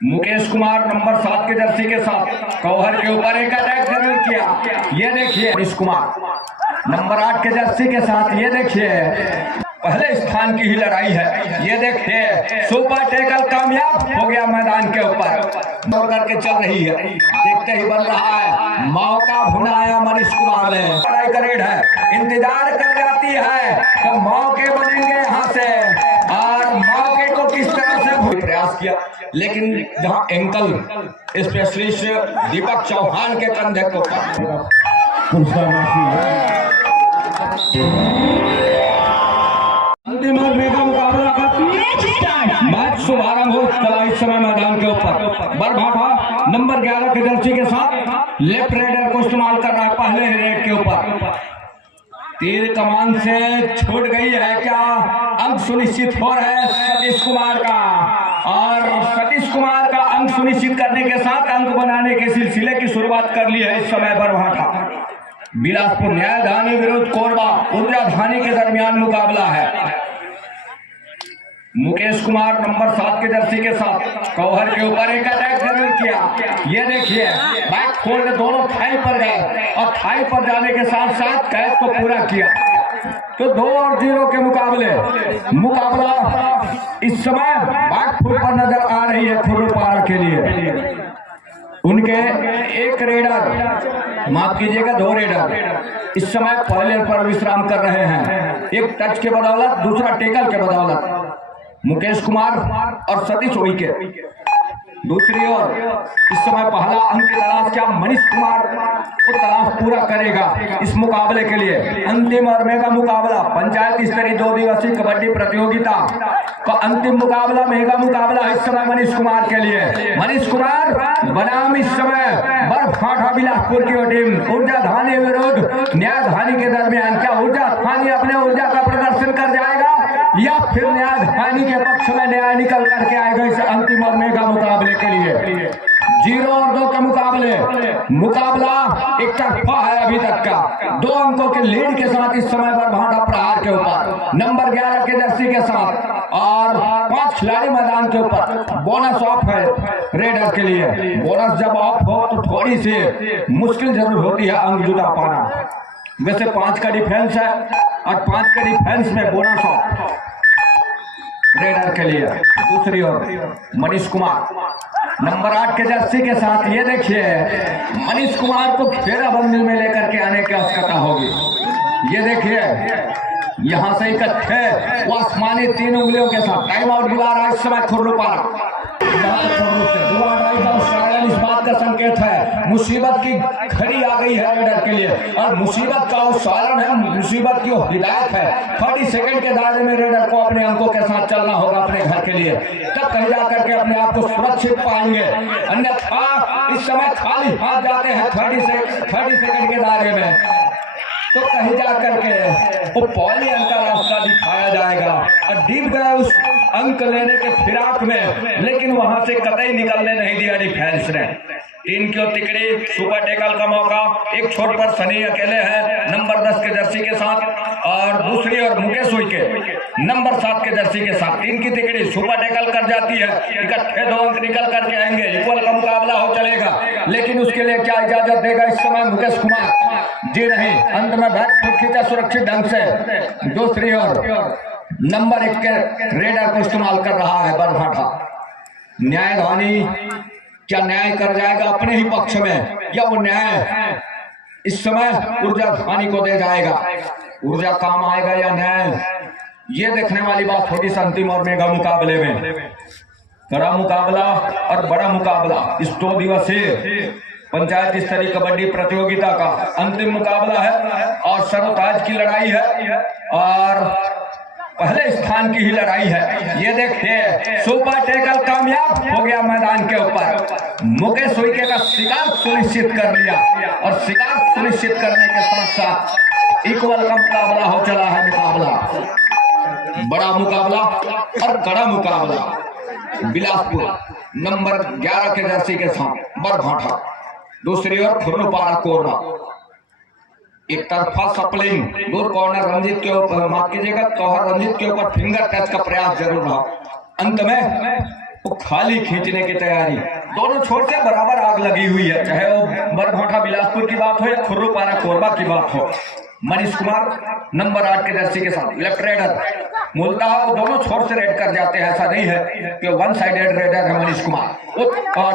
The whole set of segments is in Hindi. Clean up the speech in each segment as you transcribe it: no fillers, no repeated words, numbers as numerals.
मुकेश कुमार नंबर 7 के जर्सी के साथ कौहर के ऊपर एक अटैक जरूर किया। ये देखिए मुकेश कुमार नंबर 8 के जर्सी के साथ, ये देखिए पहले स्थान की ही लड़ाई है। ये देखिए सुपर टैकल कामयाब हो गया मैदान के ऊपर, दौड़ करके चल रही है। देखते ही बन रहा है मौका भुनाया मनीष कुमार ने। लड़ाई का रेड है, इंतजार कर जाती है तो मौके बनेंगे यहाँ से, और मौके को किस तरह से प्रयास किया, लेकिन जहाँ एंकल स्पेशलिस्ट दीपक चौहान के कंधे को अंतिम और मेगा मुकाबला का मैच शुभारंभ हो चला इस समय मैदान के ऊपर। बरभाठा नंबर 11 के जर्सी के साथ लेफ्ट रेडर को इस्तेमाल कर रहा है पहले ही रेड के ऊपर। तीर कमान से छूट गई है क्या, अंक सुनिश्चित हो रहा है सतीश कुमार का, और सतीश कुमार का अंक सुनिश्चित करने के साथ अंक बनाने के सिलसिले की शुरुआत कर ली है इस समय बरभाठा। बिलासपुर न्यायधानी विरुद्ध कोरबा ऊर्जा धानी के दरमियान मुकाबला है। मुकेश कुमार नंबर 7 के जर्सी के साथ कौहर के ऊपर एक अटैक जरूर किया। ये देखिए बैक फोल्ड दोनों थाई पर गए, और थाई पर जाने के साथ साथ कैच को पूरा किया। तो 2-0 के मुकाबला इस समय बैक फुट पर नजर आ रही है खुर्रपारा के लिए। उनके एक रेडर, माफ कीजिएगा 2 रेडर इस समय पहले पर विश्राम कर रहे हैं, एक टच के बदौलत, दूसरा टेकल के बदौलत। मुकेश कुमार और सतीश उइके। दूसरी ओर इस समय पहला अंक की तलाश क्या मनीष कुमार को तलाश पूरा करेगा इस मुकाबले के लिए। अंतिम और मेगा मुकाबला पंचायत स्तरीय 2 दिवसीय कबड्डी प्रतियोगिता का अंतिम मुकाबला, मेगा मुकाबला इस समय मनीष कुमार के लिए। मनीष कुमार बनाम इस समय बरभाठा बिलासपुर की टीम ऊर्जा धानी विरुद्ध न्याय धानी के दरमियान। क्या ऊर्जा धानी अपने ऊर्जा का प्रदर्शन कर जाएगा, या फिर न्याय धानी के पक्ष में न्याय निकल करके आएगा इस अंतिम और मेगा मुकाबले के लिए। 0 और 2 का मुकाबला एक तरफा है अभी तक का। 2 अंकों के लीड के साथ इस समय बरभाठा प्रहार के ऊपर नंबर 11 के जर्सी के साथ, और 5 खिलाड़ी मैदान के ऊपर। बोनस ऑफ है रेडर के लिए। बोनस जब ऑफ हो तो थोड़ी सी मुश्किल जरूर होती है अंक जुटा पाना। वैसे 5 का डिफेंस है, और 5 के डिफेंस में बोनस ऑफ रेडर के लिए। दूसरी ओर मनीष कुमार नंबर 8 के जर्सी के साथ, ये देखिए मनीष कुमार को घेराबंदी में लेकर के आने की आवश्यकता होगी। ये देखिए यहां से इकट्ठे वो आसमानी 3 उंगलियों के साथ टाइम आउट बुला रहा है इस समय खुर्रपारा। इस बात का संकेत है मुसीबत की घड़ी आ गई है रेडर के लिए, और मुसीबत का उच्चारण है, मुसीबत की हिदायत है। 30 सेकंड के दायरे में रेडर को अपने अंकों के साथ चलना होगा अपने घर के लिए, तब कहीं जाकर के अपने आप को सुरक्षित पाएंगे। अन्यथा इस समय खाली हाथ जाते हैं 30 सेकंड के दायरे में, तो कहीं जा करके वो पहले अंक का रास्ता दिखाया जाएगा, और डूब गए उस अंक लेने के फिराक में, लेकिन वहां से कतई निकलने नहीं दिया डिफेंस ने। 3 की तिकड़ी सुपर टेकल का मौका, एक छोर पर सनी अकेले हैं नंबर 10 के जर्सी के साथ, और दूसरी ओर मुकेश उइके नंबर 7 के जर्सी के साथ। 3 की तिकड़ी सुपर टेकल कर जाती है, इकट्ठे 2 अंक निकल करके आएंगे, इक्वल का मुकाबला हो चलेगा। लेकिन उसके लिए क्या इजाजत देगा इस समय मुकेश कुमार? जी नहीं, अंत में बैक खींचा सुरक्षित ढंग से। दूसरी ओर नंबर 1 के रेडर को इस्तेमाल कर रहा है बरभाठा। न्यायधानी क्या न्याय कर जाएगा अपने ही पक्ष में, या वो न्याय इस समय ऊर्जा धानी को दे जाएगा? ऊर्जा काम आएगा या न्याय, ये देखने वाली बात होगी अंतिम और मेगा मुकाबले में। बड़ा मुकाबला और बड़ा मुकाबला इस 2 दिवसीय पंचायत स्तरीय कबड्डी प्रतियोगिता का अंतिम मुकाबला है, और सर्वताज की लड़ाई है, और पहले स्थान की ही लड़ाई है। ये देखिए सुपर टैकल कामयाब हो गया मैदान के ऊपर। मुकेश उइके का शिकार सुनिश्चित कर लिया, और शिकार सुनिश्चित करने के साथ साथ इक्वल का मुकाबला हो चला है। मुकाबला बड़ा मुकाबला और कड़ा मुकाबला बिलासपुर नंबर 11 के जर्सी के साथ बरभाठा। दूसरी ओर खुर्रपारा कोरबा। एक तरफा सप्लिंग, दूर कॉर्नर रंजीत के ऊपर, माफ कीजिएगा कौहर रंजीत के ऊपर फिंगर टच का प्रयास जरूर रहा। अंत में वो खाली खींचने की तैयारी। दोनों छोर से बराबर आग लगी हुई है, चाहे वो बरभाठा बिलासपुर की बात हो या खुर्रूपारा कोरबा की बात हो। मनीष कुमार नंबर 8 के जर्सी के साथ लेफ्ट रेडर, मूलतः वो दोनों छोर से रेड कर जाते हैं, ऐसा नहीं है कि वन साइडेड रेडर है मनीष कुमार, वो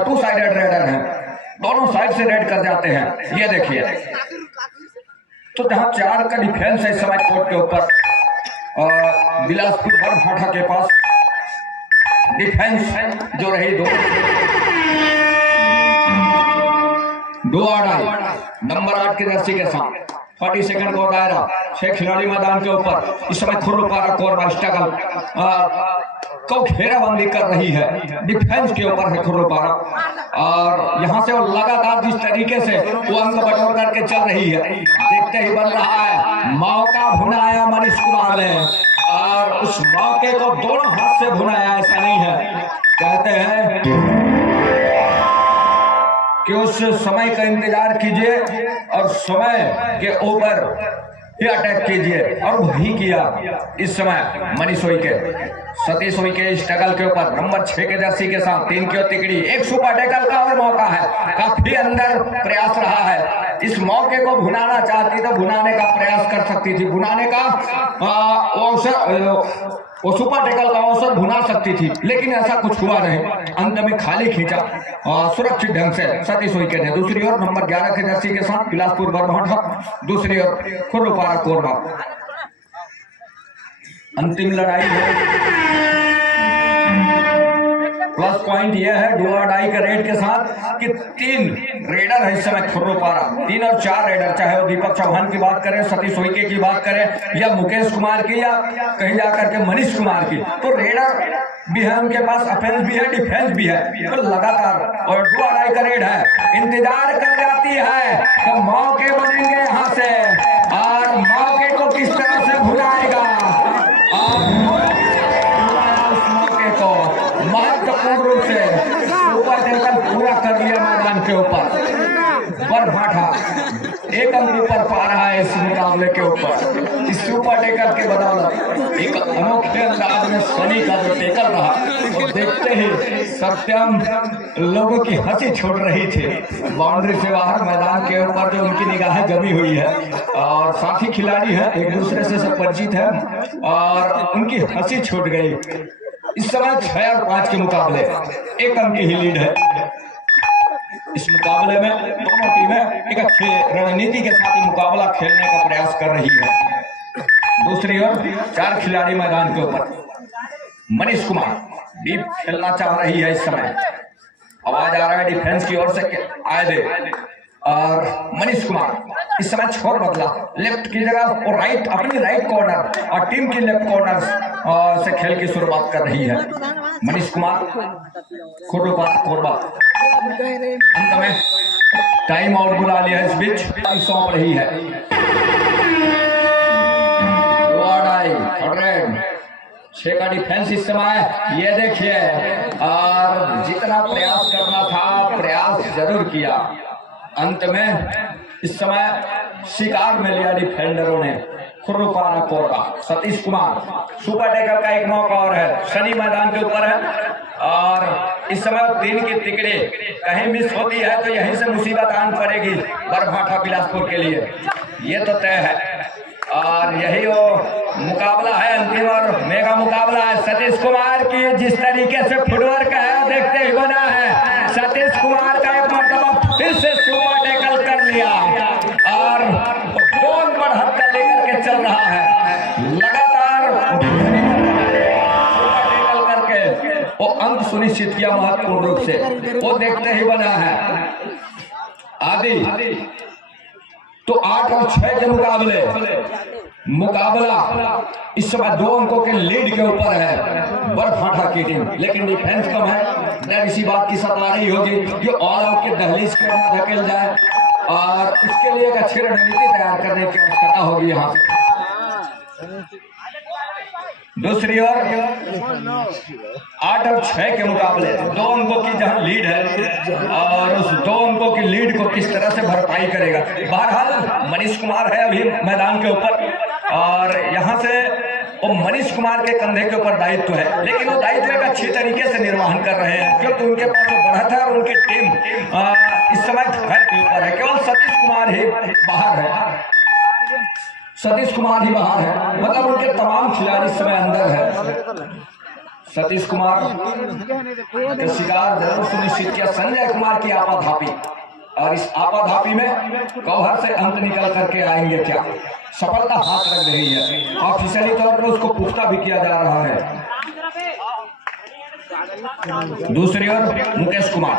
टू साइडेड रेडर है, दोनों साइड से रेड कर जाते हैं। ये देखिए, तो जहां 4 का डिफेंस है इस समय कोर्ट के ऊपर, बिलासपुर बरभाठा के पास डिफेंस जो रही दो आड़ाई नंबर 8 के जर्सी के साथ 40 सेकंड को दायरा, 6 खिलाड़ी मैदान के ऊपर। इस समय खुर्रूपारा कोरबा स्ट्रगल को घेराबंदी कर रही है, डिफेंस के ऊपर है खुर्रूपारा, और यहां से वो लगातार जिस तरीके से वो अंक बटोर करके चल रही है, देखते ही बन रहा है मौका भुनाया मनीष कुमार ने, और उस मौके को दोनों हाथ से भुनाया। ऐसा नहीं है, कहते हैं कि उस समय का इंतजार कीजिए और समय के ऊपर ही अटैक कीजिए, और वही किया इस समय मनीष उइके, सतीश उइके स्ट्रगल के ऊपर नंबर 6 के जर्सी के साथ 3 की तिकड़ी, एक सुपर टैकल का और मौका है, काफी अंदर प्रयास रहा है। इस मौके को भुनाना चाहती तो भुनाने का प्रयास कर सकती थी, भुनाने का अवसर, वो सुपर टैकल का अवसर भुना सकती थी, लेकिन ऐसा कुछ हुआ नहीं। अंत में खाली खींचा सुरक्षित ढंग से सतीश उइके ने। दूसरी ओर नंबर 11 के जर्सी के साथ बिलासपुर बरभाठा, दूसरी ओर खुर्रूपारा कोरबा। अंतिम लड़ाई है, प्लस पॉइंट यह है डू और डाई के रेड के साथ कि 3 रेडर है इस समय खुर्रूपारा, 3 और 4 रेडर, चाहे वो दीपक चौहान की बात करें, सतीश उइके की बात करें, या मुकेश कुमार की, या कहीं जाकर के मनीष कुमार की, तो रेडर भी है उनके पास, ऑफेंस भी है, डिफेंस भी है, तो लगातार और डू और डाई का रेड है, इंतजार कर जाती है तो मौके बनेंगे यहाँ से, और मौके को किस तरह से भुलाएगा, और उस मौके को महत्वपूर्ण रूप से सुपर टैकल पूरा कर लिया मैदान के ऊपर। बरभाठा एक अंक ऊपर पा रहा है इस मुकाबले के ऊपर, इस सुपर टैकल के बदौलत। एक अनोखे अंदाज में सनी का जो टैकल रहा, और देखते ही सत्यम लोगों की हंसी छूट रही थी। बाउंड्री से बाहर मैदान के ऊपर जो उनकी निगाहें जमी हुई है, और साथी खिलाड़ी है, एक दूसरे से सब परिचित है, और उनकी हंसी छूट गई। इस समय 6 और 5 के मुकाबले 1 अंक की ही लीड है। इस मुकाबले में दोनों टीमें एक अच्छे रणनीति के साथ मुकाबला खेलने का प्रयास कर रही है। दूसरी ओर 4 खिलाड़ी मैदान के ऊपर। मनीष कुमार डीप खेलना चाह रही है इस समय, आवाज आ रहा है डिफेंस की ओर से आए दे, और मनीष कुमार इस समय छोर बदला, लेफ्ट की जगह और राइट, अपनी राइट कॉर्नर और टीम की लेफ्ट कॉर्नर से खेल की शुरुआत कर रही है मनीष कुमार। खुर्रूपारा कोरबा अंत में टाइम आउट बुला लिया, इस बीच सौंप रही है। 6 का डिफेंस इस समय, ये देखिए, और जितना प्रयास करना था प्रयास जरूर किया, अंत में इस समय शिकार में लिया डिफेंडरों ने। खुर्रूपारा कोरबा, सतीश कुमार, सुपर टैकल का एक मौका और है, शनि मैदान के ऊपर है, और इस समय 3 की तिकड़ी कहीं मिस होती है तो यहीं से मुसीबत आन पड़ेगी बरभाठा बिलासपुर के लिए, ये तो तय है। और यही वो मुकाबला है, अंतिम और मेगा मुकाबला है सतीश कुमार की। जिस तरीके से फुटवर्क है देखते ही बना है, सतीश कुमार का एक मरतबा फिर से सुपर टैकल कर लिया, और दोन बढ़त लेकर के चल रहा है लगातार, सुपर टैकल करके वो अंक सुनिश्चित किया महत्वपूर्ण रूप से, वो देखते ही बना है। आदि तो 8 और 6 के मुकाबला इस समय 2 अंकों के लीड के ऊपर है बरभाठा की टीम, लेकिन डिफेंस कम है। डर इसी बात की सता रही होगी कि ऑल आउट के दहलीज के अंदर धकेल जाए, और उसके लिए एक अच्छी रणनीति तैयार करने की आवश्यकता होगी यहाँ। दूसरी ओर 8 और 6 के मुकाबले 2 अंकों की जहां लीड है, और उस 2 अंकों की लीड को किस तरह से भरपाई करेगा। बहरहाल मनीष कुमार है अभी मैदान के ऊपर, और यहां से वो मनीष कुमार के कंधे के ऊपर दायित्व है, लेकिन वो दायित्व एक अच्छी तरीके से निर्वहन कर रहे हैं क्योंकि उनके पास वो बढ़त है और उनकी टीम इस समय घर के ऊपर है। केवल सतीश कुमार ही बाहर है, सतीश कुमार ही बाहर है, मतलब उनके तमाम खिलाड़ी इस समय अंदर है। सतीश कुमार का शिकार जरूर सुनिश्चित किया संजय कुमार की आपाधापी, और इस आपाधापी में कौहर से अंत निकल करके आएंगे क्या, सफलता हाथ लग रही है। ऑफिशियली तौर पर उसको पुख्ता भी किया जा रहा है। दूसरी ओर मुकेश कुमार,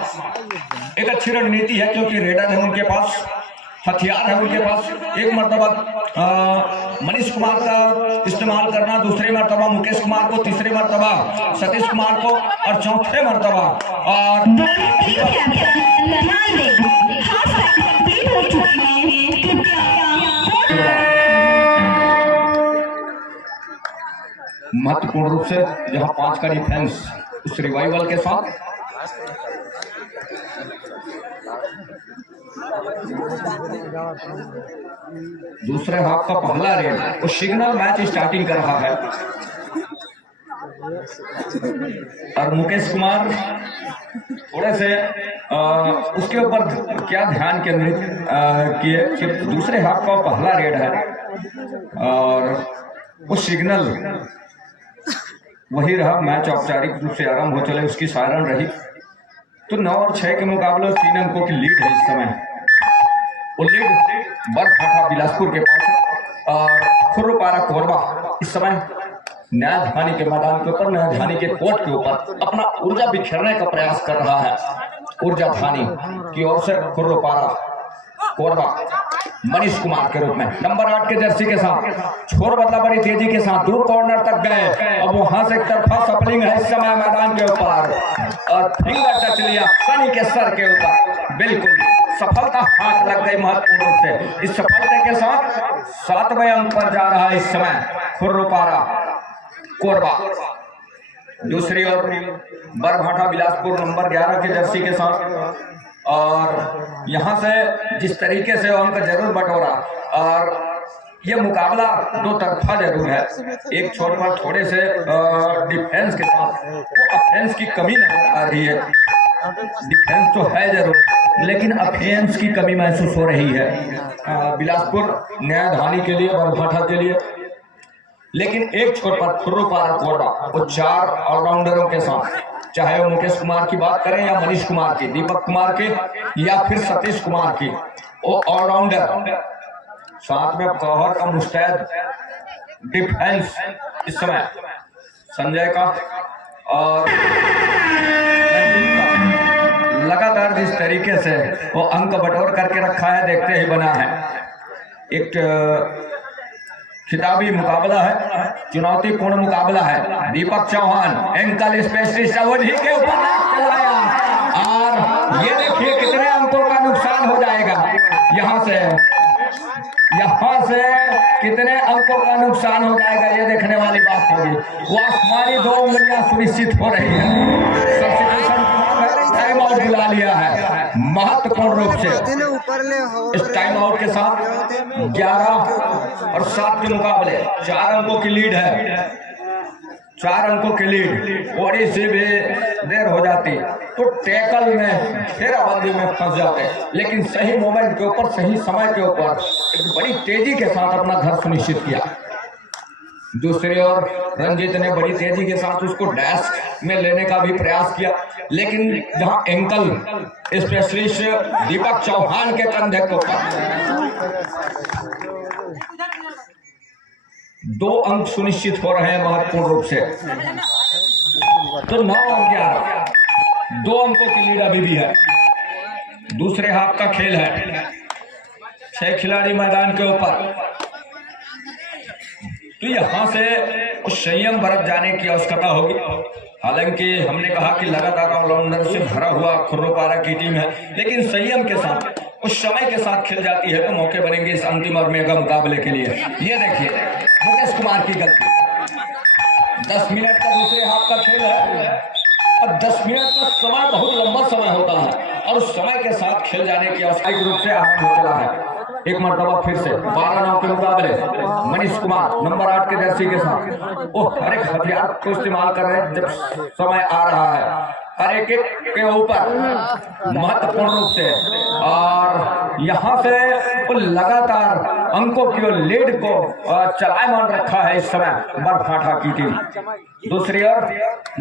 एक अच्छी रणनीति है क्योंकि रेडर है उनके पास, हथियार है उनके पास। एक मर्तबा मनीष कुमार का इस्तेमाल करना, दूसरी मर्तबा मुकेश कुमार को, तीसरी मर्तबा सतीश कुमार को, और चौथे मर्तबा और महत्वपूर्ण रूप से जहां 5 का डिफेंस उस रिवाइवल के साथ दूसरे हाफ का पहला रेड वो सिग्नल मैच स्टार्टिंग कर रहा है, और मुकेश कुमार थोड़े से उसके ऊपर क्या ध्यान केंद्रित किए कि दूसरे हाफ का पहला रेड है और वो सिग्नल वही रहा। मैच औपचारिक रूप से आरंभ हो चले, उसकी सायरन रही। तो 9 और 6 के मुकाबले 3 अंकों की लीड है इस समय। वो लीड बरभाठा बिलासपुर के पास है और खुर्रपारा कोरबा इस समय न्यायधानी के मैदान के ऊपर, न्यायधानी के कोर्ट के ऊपर अपना ऊर्जा बिखेरने का प्रयास कर रहा है। ऊर्जा धानी की ओर से खुर्रपारा कोरबा मनीष कुमार के रूप में नंबर 8 के जर्सी के साथ छोर बदला बड़ी तेजी के साथ दूर कॉर्नर तक गए। अब वहां से एक तरफा सपलिंग है इस समय मैदान के ऊपर और फिंगर टच लिया सनी के सर के ऊपर, बिल्कुल सफलता हाथ लग गई महत्वपूर्ण रूप से। इस सफलता के साथ 7वें अंक पर जा रहा है इस समय खुर्रपारा कोरबा। दूसरी ओर बरभाठा बिलासपुर नंबर 11 के जर्सी के साथ, और यहां से जिस तरीके से अंक जरूर बटोरा, और ये मुकाबला 2 तरफा जरूर है। एक छोर पर थोड़े से डिफेंस के साथ वो ऑफेंस की कमी नजर आ रही है। डिफेंस तो है जरूर लेकिन ऑफेंस की कमी महसूस हो रही है बिलासपुर न्यायधानी के लिए, बरभाठा के लिए। लेकिन एक छोर पर खुर्रपारा कोरबा वो 4 ऑलराउंडरों के साथ, चाहे वो मुकेश कुमार की बात करें या मनीष कुमार की, दीपक कुमार की या फिर सतीश कुमार की, वो ऑलराउंडर साथ में कवर का मुस्तैद डिफेंस इस समय संजय का और लगातार जिस तरीके से वो अंक बटोर करके रखा है देखते ही बना है। एक खिताबी मुकाबला है, चुनौतीपूर्ण मुकाबला है। दीपक चौहान एंकल स्पेशलिस्ट अवधि के ऊपर चलाया और ये देखिए कितने अंकों का नुकसान हो जाएगा। यहाँ से कितने अंकों का नुकसान हो जाएगा ये देखने वाली बात होगी। वो आसमानी 2 उंगलियां सुनिश्चित हो रही है। टाइम आउट बुला लिया है महत्वपूर्ण रूप से। इस टाइम आउट के साथ 11 और 7 के मुकाबले 4 अंकों की लीड है। 4 अंकों की लीड, थोड़ी सी भी देर हो जाती तो टैकल में घेराबंदी में फंस जाते, लेकिन सही मोमेंट के ऊपर, सही समय के ऊपर एक बड़ी तेजी के साथ अपना घर सुनिश्चित किया। दूसरी ओर रंजीत ने बड़ी तेजी के साथ उसको डैश में लेने का भी प्रयास किया, लेकिन जहां एंकल स्पेशलिस्ट दीपक चौहान के कंधे के ऊपर 2 अंक सुनिश्चित हो रहे हैं महत्वपूर्ण रूप से। तो 9 और 11 2 अंकों की लीड अभी भी है। दूसरे हाफ का खेल है, 6 खिलाड़ी मैदान के ऊपर। तो यहां से उस संयम बरत जाने की आवश्यकता होगी। हालांकि हमने कहा कि लगातार ऑलराउंडर से भरा हुआ खुर्रपारा की टीम है, लेकिन संयम के साथ उस समय के साथ खेल जाती है तो मौके बनेंगे इस अंतिम और मेगा मुकाबले के लिए। ये देखिए मुकेश कुमार की गलती। 10 मिनट का दूसरे हाफ का खेल है और 10 मिनट का समय बहुत लंबा समय होता है और उस समय के साथ खेल जाने की आवश्यक रूप से आरंभ हो चला है। एक मरतबा फिर से 12-9 के मुकाबले मनीष कुमार नंबर 8 के जर्सी के साथ वो हर एक हथियार को इस्तेमाल कर रहे हैं जब समय आ रहा है, हर एक के ऊपर महत्वपूर्ण रूप से, और यहाँ से वो लगातार अंकों की लीड को चलायमान रखा है इस समय बरभाठा की टीम। दूसरी ओर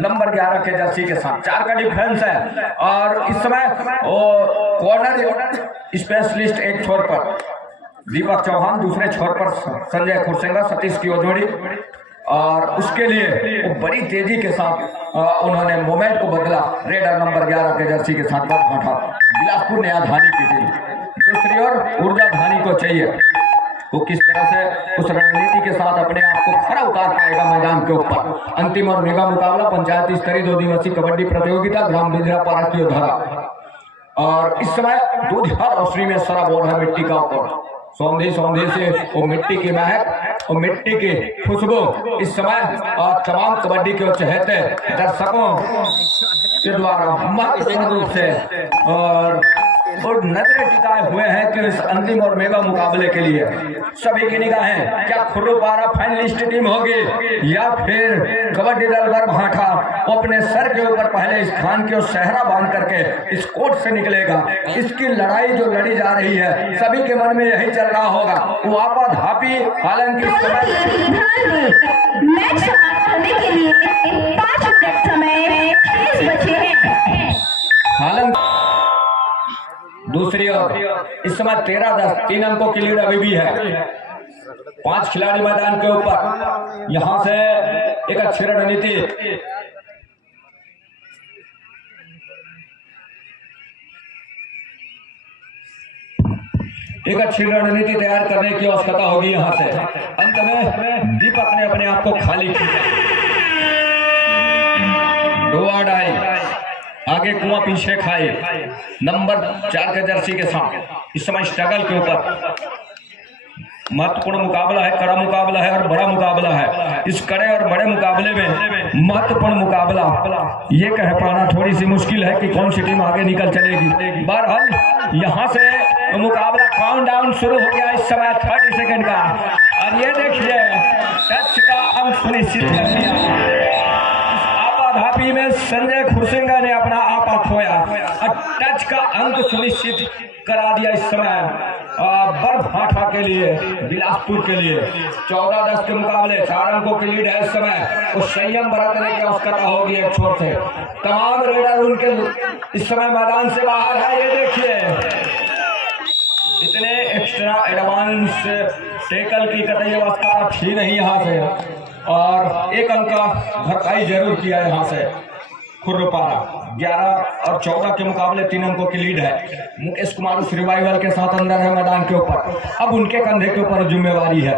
नंबर 11 के जर्सी के साथ 4 का डिफेंस है, और इस समय वो कॉर्नर स्पेशलिस्ट एक छोर पर दीपक चौहान, दूसरे छोर पर संजय खुरसेंगा, सतीश की जोड़ी, और उसके लिए वो बड़ी तेजी के साथ उन्होंने मोमेंट को बदला। रेडर नंबर 11 के जर्सी के साथ बरभाठा बिलासपुर नया धानी की टीम। दूसरी ओर ऊर्जा धानी को चाहिए वो किस तरह से उस रणनीति के साथ अपने आप को खड़ा उतार पाएगा मैदान के ऊपर। अंतिम और मेगा मुकाबला पंचायती स्तरीय 2 दिवसीय कबड्डी प्रतियोगिता ग्राम बिजरापारा की धरा, और इस समय दूध रोशनी में सरा बोल है मिट्टी का ऊपर सौंधी से वो मिट्टी की महक और मिट्टी की खुशबू इस समय तमाम कबड्डी के चहेते दर्शकों के द्वारा महत्वपूर्ण रूप से और नजरें टिकाए हुए हैं कि इस अंतिम और मेगा मुकाबले के लिए सभी की निगाहें क्या खुर्रुपारा फाइनलिस्ट टीम होगी या फिर कबड्डी दल बरभाठा अपने सर के ऊपर पहले स्थान के सहरा बांध करके इस कोर्ट से निकलेगा। इसकी लड़ाई जो लड़ी जा रही है सभी के मन में यही चल रहा होगा, वो आपा धापी। हालांकि मैच समाप्त होने के लिए 5 मिनट समय बचे हैं। हालांकि दूसरी ओर इस समय 13-10 3 अंकों की लीड अभी भी है। 5 खिलाड़ी मैदान के ऊपर, यहां से एक अच्छी रणनीति तैयार करने की आवश्यकता होगी। यहां से अंत में दीपक ने अपने आप को खाली किया, आगे कुआं पीछे खाए। नंबर 4 के जर्सी के साथ इस समय स्ट्रगल के ऊपर महत्वपूर्ण मुकाबला है, कड़ा मुकाबला है और बड़ा मुकाबला है। इस कड़े और बड़े मुकाबले में महत्वपूर्ण मुकाबला ये कह पाना थोड़ी सी मुश्किल है कि कौन सी टीम आगे निकल चलेगी। बहरहाल यहाँ से मुकाबला काउंटडाउन शुरू हो गया इस समय 30 सेकंड का, और ये देखिए टच का अंक सुनिश्चित कर दिया। धापी में संजय खुरसेंगा ने अपना आपा खोया और टच का अंक सुनिश्चित करा दिया इस समय बरभाठा के लिए, बिलासपुर के लिए। 14-10 के मुकाबले 4 अंकों की लीड है इस समय। उस संयम बरतने की आवश्यकता होगी एक छोर से। तमाम रेडर उनके इस समय मैदान से बाहर है। ये देखिए इतने एक्स्ट्रा एडवांस टेकल की कतई अवस्था थी नहीं यहाँ से, और एक अंक भरपाई जरूर किया यहाँ से खुर्रुपारा। 11 और 14 के मुकाबले 3 अंकों की लीड है। मुकेश कुमार उस रिवाइवल के साथ अंदर है मैदान के ऊपर, अब उनके कंधे के ऊपर जिम्मेवारी है,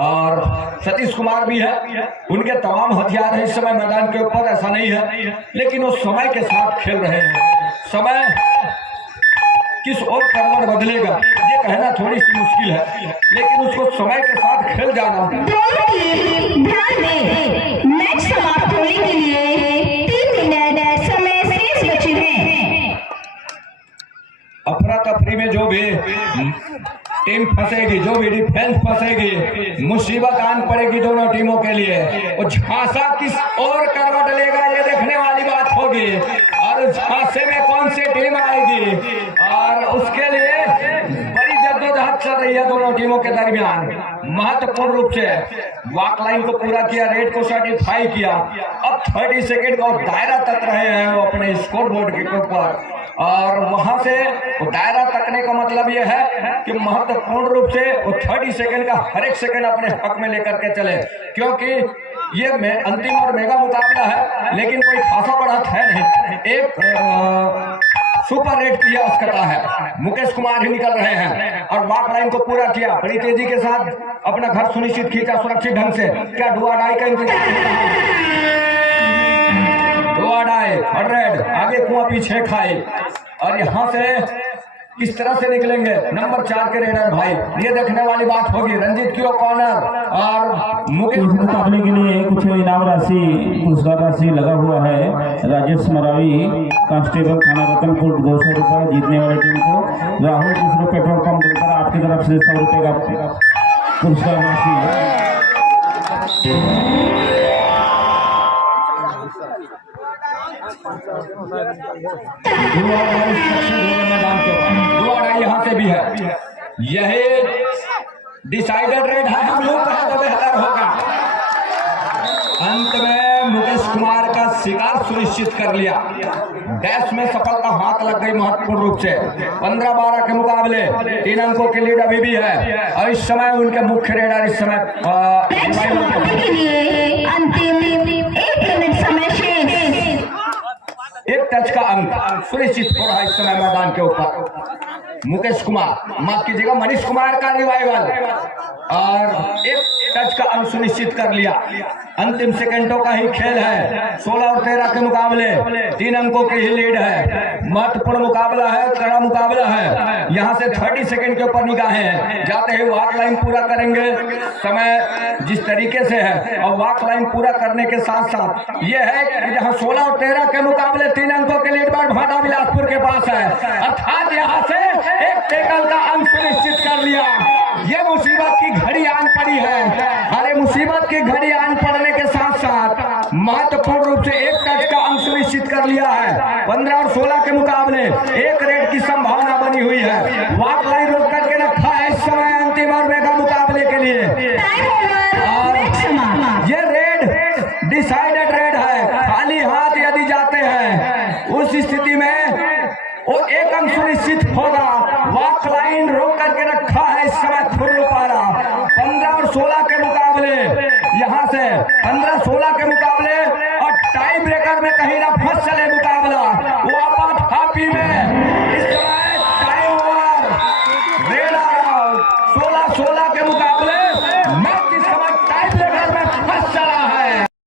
और सतीश कुमार भी है, उनके तमाम हथियार है इस समय मैदान के ऊपर। ऐसा नहीं है, लेकिन वो समय के साथ खेल रहे हैं। समय किस और करवट बदलेगा ये कहना थोड़ी सी मुश्किल है, लेकिन उसको समय के साथ खेल जाना। ध्यान दें, मैच समाप्त होने के लिए 3 मिनट समय शेष बचे हैं। अफरा तफरी में जो भी टीम फंसेगी, जो भी डिफेंस फंसेगी, मुसीबत आन पड़ेगी दोनों टीमों के लिए। वो झांसा किस और करवट लेगा ये देखने वाली बात होगी, और झांसे में कौन सी टीम आएगी, और उसके लिए बड़ी जद्दोजहद चल रही है दोनों टीमों के दरमियान। महत्वपूर्ण रूप से वॉक लाइन को पूरा किया, रेड को सर्टिफाई किया। अब 30 सेकेंड का दायरा तक रहे हैं वो अपने स्कोर बोर्ड के ऊपर, और वहां से दायरा तकने का मतलब यह है कि महत्वपूर्ण रूप से वो 30 सेकेंड का हर एक सेकेंड अपने हक में लेकर के चले, क्योंकि ये अंतिम और मेगा मुकाबला है, लेकिन कोई खासा बड़ा है नहीं। एक सुपर रेड की आवश्यकता है। मुकेश कुमार ही निकल रहे हैं और वॉक लाइन को पूरा किया, बड़ी तेजी के साथ अपना घर सुनिश्चित खींचा सुरक्षित ढंग से। क्या डुआडाई का इंतजार, डुआडाई रेड आगे कुआं पीछे खाए, और यहाँ से किस तरह से निकलेंगे नंबर 4 के रेडर भाई, ये देखने वाली बात होगी। रंजीत की कॉर्नर और मुकेश इस मुकाबले के लिए कुछ इनाम राशि पुरस्कार राशि लगा हुआ है। राजेश मरावी कांस्टेबल थाना रतनपुर 200 रुपये जीतने वाली टीम को। राहुल दूसरे पेट्रोल पंप देकर आपकी तरफ से 100 रुपये का पुरस्कार राशि है। यहाँ से भी है, यही डिसाइडेड रेट है, हम लोग कहा तो बेहतर होगा। अंत में मुकेश कुमार का शिकार सुनिश्चित कर लिया, डैश में सफलता हाथ लग गई महत्वपूर्ण रूप से। 15-12 के मुकाबले 3 अंकों की लीड अभी भी है और इस समय उनके मुख्य रेडर इस समय के लिए अंतिम 1 मिनट समय शेष। एक टच का अंक सुनिश्चित हो रहा है इस समय मैदान के ऊपर। मुकेश कुमार, माफ कीजिएगा, मनीष कुमार का रिवाइवल और एक टच का अंक सुनिश्चित कर लिया। अंतिम सेकंडों का ही खेल है। 16 और 13 के मुकाबले 3 अंकों की ही लीड है। महत्वपूर्ण मुकाबला है, कड़ा मुकाबला है। यहाँ से 30 सेकंड के ऊपर निगाहें हैं, जाते ही वॉक लाइन पूरा करेंगे। समय जिस तरीके से है और वॉक लाइन पूरा करने के साथ साथ ये है कि जहाँ 16 और 13 के मुकाबले 3 अंकों के लीड पर भाटा बिलासपुर के पास है, अर्थात यहाँ से एक टेकल का अंक सुनिश्चित कर लिया। ये मुसीबत की घड़ी आन पड़ी है। अरे मुसीबत की घड़ी आन पड़ने के साथ साथ महत्वपूर्ण रूप से एक टच का अंक सुनिश्चित कर लिया है। 15 और 16 के मुकाबले एक रेड की संभावना बनी हुई है। वॉक लाइन रोक करके रखा है इस समय अंतिम और मेगा मुकाबले के लिए। और ये रेड डिसाइडेड रेड है। खाली हाथ यदि जाते हैं उस स्थिति में वो एक अंक सुनिश्चित होगा। वॉक लाइन रोक करके रखा है इस समय खुर्रपारा। 15 और 16 के मुकाबले यहाँ से 15-16 के मुकाबले और टाई ब्रेकर में कहीं ना फंस चले